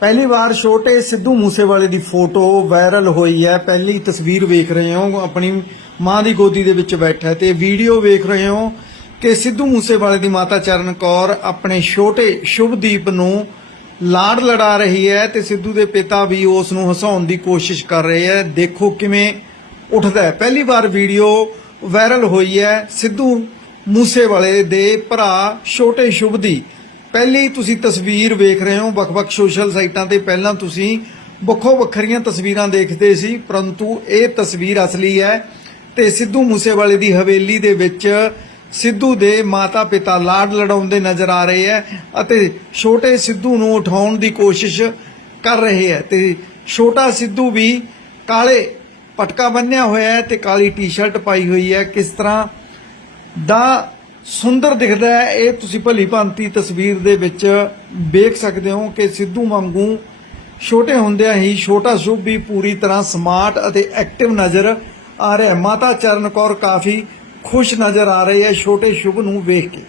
ਪਹਿਲੀ ਵਾਰ ਛੋਟੇ ਸਿੱਧੂ ਮੂਸੇਵਾਲੇ ਦੀ ਫੋਟੋ ਵਾਇਰਲ ਹੋਈ ਹੈ। ਪਹਿਲੀ ਤਸਵੀਰ ਵੇਖ ਰਹੇ ਹੋ, ਆਪਣੀ ਮਾਂ ਦੀ ਗੋਦੀ ਦੇ ਵਿੱਚ ਬੈਠਾ ਤੇ ਵੀਡੀਓ ਵੇਖ ਰਹੇ ਹੋ ਕਿ ਸਿੱਧੂ ਮੂਸੇਵਾਲੇ ਦੀ ਮਾਤਾ ਚਰਨ ਕੌਰ ਆਪਣੇ ਛੋਟੇ ਸ਼ੁਭਦੀਪ ਨੂੰ ਲਾਡ ਲੜਾ ਰਹੀ ਹੈ ਤੇ ਸਿੱਧੂ ਦੇ ਪਿਤਾ ਵੀ ਉਸ ਨੂੰ ਹਸਾਉਣ ਦੀ ਕੋਸ਼ਿਸ਼ ਕਰ ਰਹੇ ਹੈ। ਦੇਖੋ ਕਿਵੇਂ ਉੱਠਦਾ ਹੈ। ਪਹਿਲੀ ਵਾਰ ਵੀਡੀਓ ਵਾਇਰਲ ਹੋਈ ਹੈ ਸਿੱਧੂ ਮੂਸੇਵਾਲੇ ਦੇ ਭਰਾ ਛੋਟੇ ਸ਼ੁਭ ਦੀ ਪਹਿਲੀ ਤੁਸੀਂ ਤਸਵੀਰ ਵੇਖ ਰਹੇ ਹੋ, ਵੱਖ-ਵੱਖ ਸੋਸ਼ਲ ਸਾਈਟਾਂ ਤੇ। ਪਹਿਲਾਂ ਤੁਸੀਂ ਵੱਖੋ ਵੱਖਰੀਆਂ ਤਸਵੀਰਾਂ ਦੇਖਦੇ ਸੀ, ਪਰੰਤੂ ਇਹ ਤਸਵੀਰ ਅਸਲੀ ਹੈ ਤੇ ਸਿੱਧੂ ਮੂਸੇਵਾਲੇ ਦੀ ਹਵੇਲੀ ਦੇ ਵਿੱਚ ਸਿੱਧੂ ਦੇ ਮਾਤਾ-ਪਿਤਾ ਲਾਡ ਲੜਾਉਂਦੇ ਨਜ਼ਰ ਆ ਰਹੇ ਹੈ ਅਤੇ ਛੋਟੇ ਸਿੱਧੂ ਨੂੰ ਉਠਾਉਣ ਦੀ ਕੋਸ਼ਿਸ਼ ਕਰ ਰਹੇ ਹੈ ਤੇ ਛੋਟਾ ਸਿੱਧੂ ਵੀ ਕਾਲੇ ਪਟਕਾ ਬੰਨਿਆ ਹੋਇਆ ਹੈ ਤੇ ਕਾਲੀ ਟੀ-ਸ਼ਰਟ ਪਾਈ ਹੋਈ ਹੈ। ਕਿਸ ਤਰ੍ਹਾਂ ਦਾ ਸੁੰਦਰ ਦਿਖਦਾ ਹੈ। ਇਹ ਤੁਸੀਂ ਭਲੀ ਭਾਂਤੀ ਤਸਵੀਰ ਦੇ ਵਿੱਚ ਵੇਖ ਸਕਦੇ ਹੋ ਕਿ ਸਿੱਧੂ ਵਾਂਗੂ ਛੋਟੇ ਹੁੰਦਿਆਂ ਹੀ ਛੋਟਾ ਸ਼ੁਭ ਵੀ ਪੂਰੀ ਤਰ੍ਹਾਂ ਸਮਾਰਟ ਅਤੇ ਐਕਟਿਵ ਨਜ਼ਰ ਆ ਰਿਹਾ ਮਾਤਾ ਚਰਨ ਕੌਰ ਕਾਫੀ ਖੁਸ਼ ਨਜ਼ਰ ਆ ਰਹੀ ਹੈ ਛੋਟੇ ਸ਼ੁਭ ਨੂੰ ਵੇਖ ਕੇ।